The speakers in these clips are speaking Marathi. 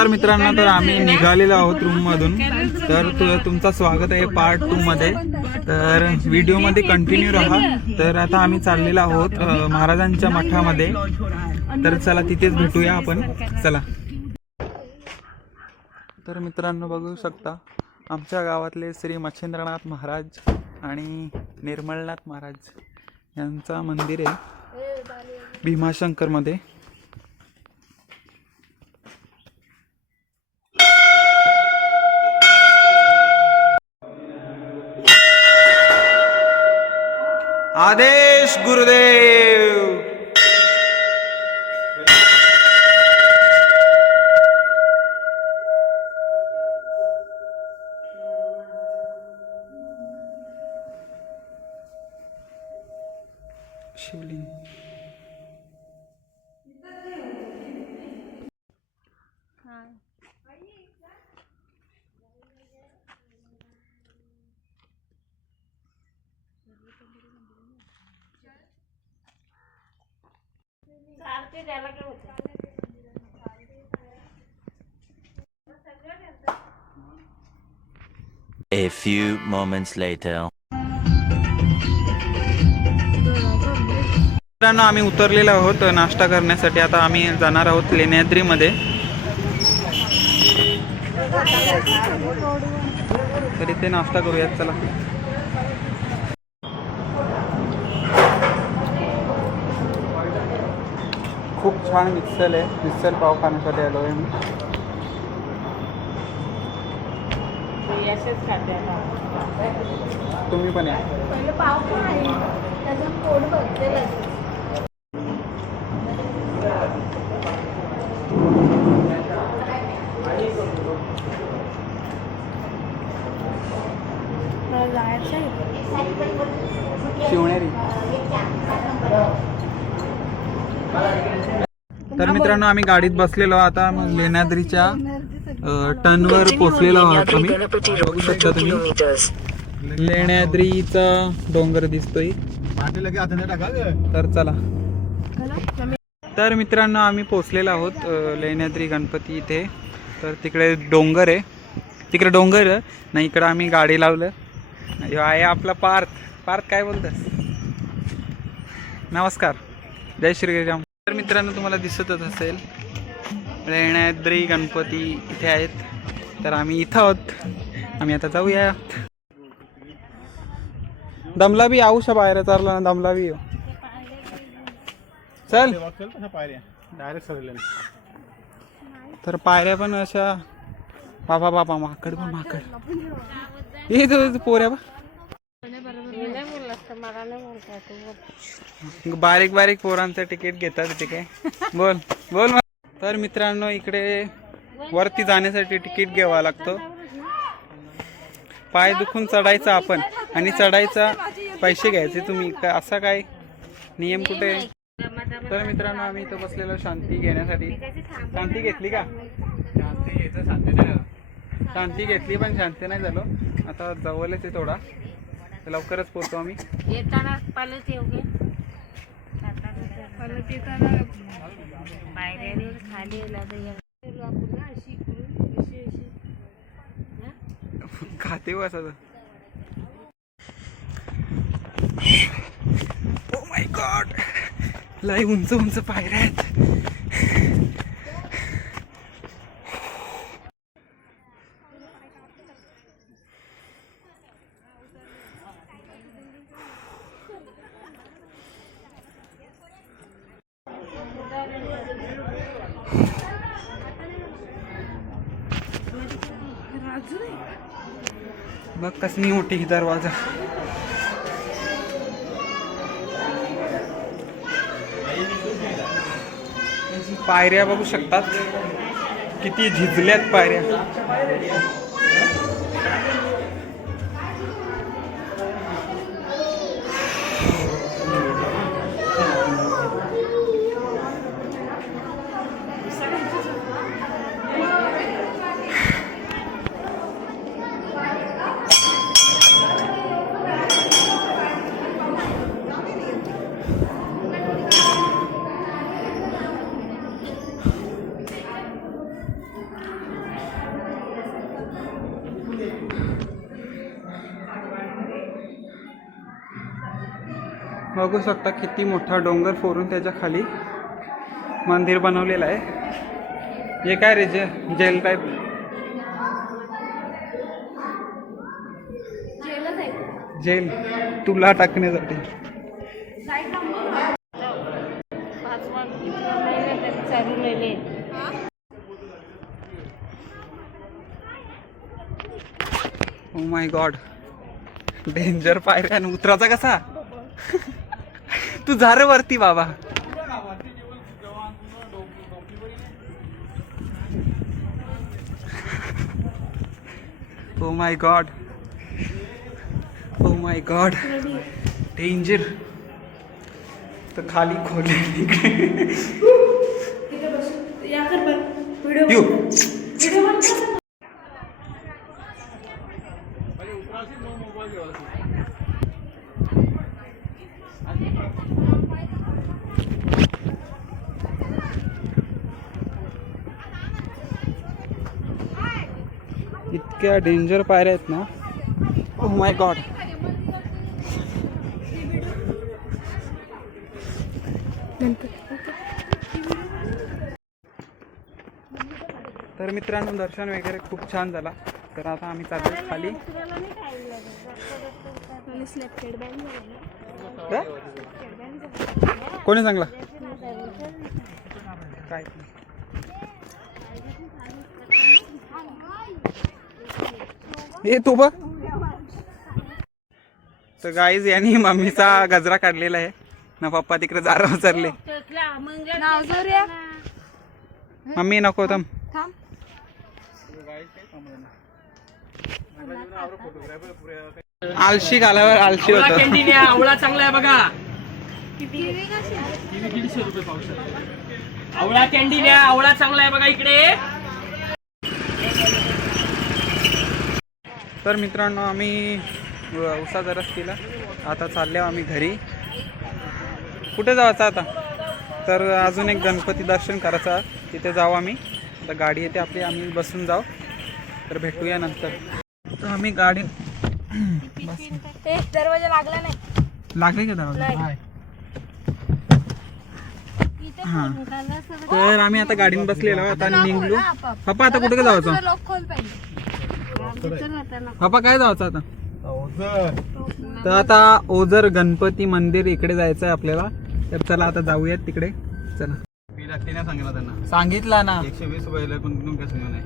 नमस्कार मित्रांनो, तर आम्ही निघालेलो आहोत रूम मधून. तर तुमचं स्वागत आहे पार्ट 2 मध्ये. तर व्हिडिओ मध्ये कंटिन्यू राहा. तर आता आम्ही चाललेलो आहोत महाराजांच्या मठामध्ये. तर चला तिथेच भेटूया आपण. चला. तर मित्रांनो बघू शकता आमच्या गावातले श्री मच्छिंद्रनाथ महाराज आणि निर्मलनाथ महाराज यांचा मंदिर आहे भीमाशंकर मध्ये. आदेश गुरुदेव. शिवलिंग. A few moments later. मित्रांनो आम्ही उतरलेलो आहोत नाश्ता करण्यासाठी. आता आम्ही जाणार आहोत लेण्याद्री मध्ये. तर इथे नाश्ता करूयात. चला. खूप छान मिक्सर आहे. मिक्सर पाव खाण्यासाठी आलो आहे मी. तुम्ही पण या. शिवनेरी. तर मित्रांनो आम्ही गाडीत बसलेलो. आता मग लेण्याद्रीच्या टनवर पोचलेलो आहोत आम्ही. बघू शकता तुम्ही लेण्याद्रीचा डोंगर दिसतोय. तर चला. तर मित्रांनो आम्ही पोचलेलो आहोत लेण्याद्री गणपती इथे. तर तिकडे डोंगर आहे. तिकडे डोंगर नाही, इकडं आम्ही गाडी लावलं. आहे आपला पार्थ. पार्थ काय बोलतस? नमस्कार. जय श्रीराम. तर मित्रांनो तुम्हाला दिसतच असेल लेण्याद्री गणपती इथे आहेत. तर आम्ही इथं आहोत. आम्ही आता जाऊया. दमला बी आऊशा बाहेर चालला ना. दमला बी चल. तर पायऱ्या पण अशा. बाबा बाबा माकड पण माकड. हे तो पोऱ्या बा बारीक बारीक पोरांचं तिकीट घेतात ते काय. बोल बोल. तर मित्रांनो इकडे वरती जाण्यासाठी तिकीट घ्यावा लागतो. पाय दुखून चढायचं आपण आणि चढायचा पैसे घ्यायचे तुम्ही. असा काय नियम कुठे? तर मित्रांनो आम्ही इथं बसलेलो शांती घेण्यासाठी. शांती घेतली का? शांती घेतली पण शांती नाही झालो. आता जवळच आहे थोडा. लवकरच पोहोचतो आम्ही. येताना पालत येऊ गे. पालत येताना पायऱ्यावर खाली खाते हो असं. Oh my God. लय उंच उंच पायऱ्या आहेत. बघ कसली मोठी ही दरवाजा. पायऱ्या बघू शकतात किती झिजल्यात पायऱ्या. बघू शकता किती मोठा डोंगर फोडून त्याच्या खाली मंदिर बनवलेलं आहे. हे काय रे जेल टाईप जेल तुला टाकण्यासाठी. ओ माय गॉड, डेंजर पायऱ्या. आणि उतराचा कसा? तू जा रे वरती बाबा. Oh my God, oh my God, danger. तर खाली खोले इतक्या डेंजर पायऱ्या आहेत ना. Oh my God. तर मित्रांनो दर्शन वगैरे खूप छान झाला. तर आता आम्ही चाललो खाली. काय? कोणी सांगला काय? हे तू बघ. तर गाईज यांनी मम्मीचा गजरा काढलेला आहे ना. पप्पा तिकडे जारा उचरले. मम्मी नको थांब. आळशी घालावर आळशी होतो. आवळा चांगला आहे बघा. आवळा कॅन्डी न्या. आवळा चांगला आहे बघा इकडे. तर मित्रांनो आम्ही उसाचा रस केला. आता चालले आम्ही घरी. कुठे जायचं आता? तर अजून एक गणपती दर्शन करायचं, तिथे जाऊ आम्ही. आता गाडी येते आपली, आम्ही बसून जाऊ. तर भेटूया नंतर. तर आम्ही गाडी दरवाजा लागला नाही. लागले का दरवाजा? हां. तर आम्ही आता गाडीने बसलेलो आता निघलो. पप्पा आता कुठे जायचं? पप्पा काय जायचं आता? तर आता ओझर गणपती मंदिर इकडे जायचं आहे आपल्याला. तर चला आता जाऊयात तिकडे. चला. सांगितला ना 120 रुपये पण कसं नाही.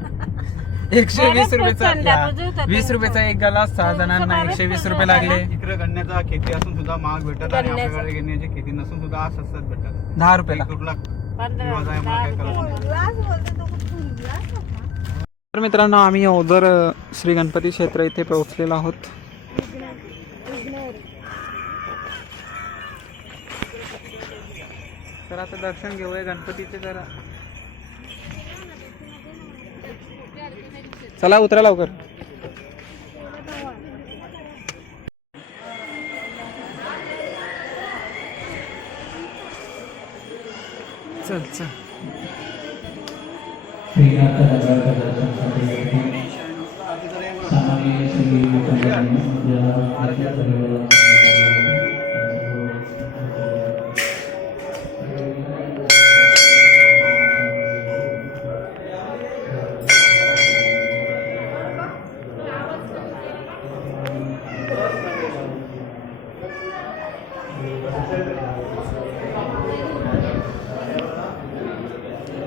120 रुपयाचा 20 रुपयाचा एक ग्लास 6 जणांना 120 रुपये लागले. इकडे गण्याचा खेती असून सुद्धा महाग भेटत आणि आपल्याकडे गण्याची खेती नसून सुद्धा आज स्वस्तात भेटतात. 10 रुपयाला. तर मित्रांनो आम्ही ओझर श्री गणपती क्षेत्र इथे पोहोचलेलो आहोत. तर आता दर्शन घेऊया गणपतीचे. जरा चला उतरा लवकर. चल चल.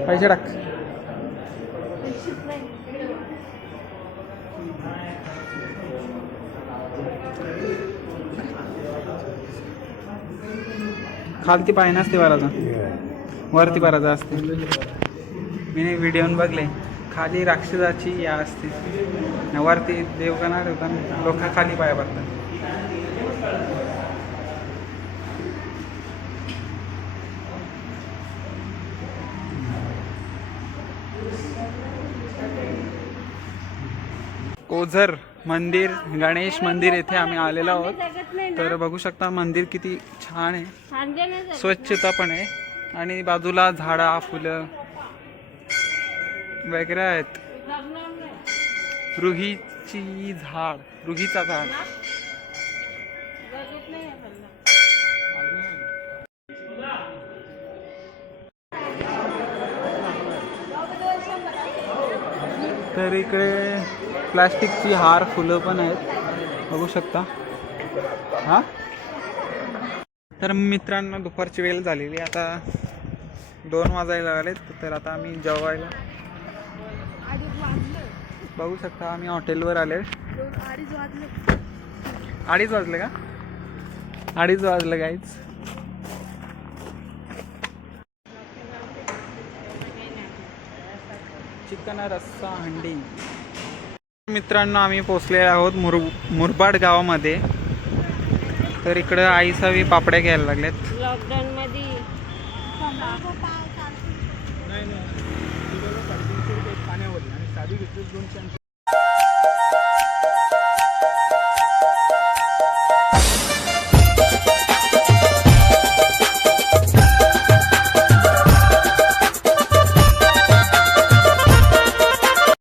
पैसे टाक. खालती पाय नसते भरायचा, वरती भरायचा असते. मी व्हिडिओ बघले खाली राक्षसाची या असते, वरती देवगणा ठेवताना लोक खाली पाय भरतात. ओझर मंदिर, गणेश मंदिर येथे आम्ही आलेलो आहोत. तर बघू शकता मंदिर किती छान आहे, स्वच्छता पण आहे आणि बाजूला झाडा फुलं वगैरे आहेत. रुहीची झाड, रुहीचा झाड. तर इकडे प्लास्टिकची हार फुलं पण आहेत, बघू शकता. हा, तर मित्रांनो दुपारची वेळ झालेली, आता 2 वाजायला आलेत. तर आता आम्ही जेवायला बघू शकता, आम्ही हॉटेलवर आले. 2:30 वाजले का? 2:30 वाजले गाईच. चिकन रस्सा हंडी. मित्रांनो आम्ही पोचले आहोत मुरबाड गावामध्ये. तर इकडं आईसावी पापड्या घ्यायला लागल्यात. लॉकडाऊन मध्ये नाही 350 रुपये पाण्यावर आणि साधी घेतली 280.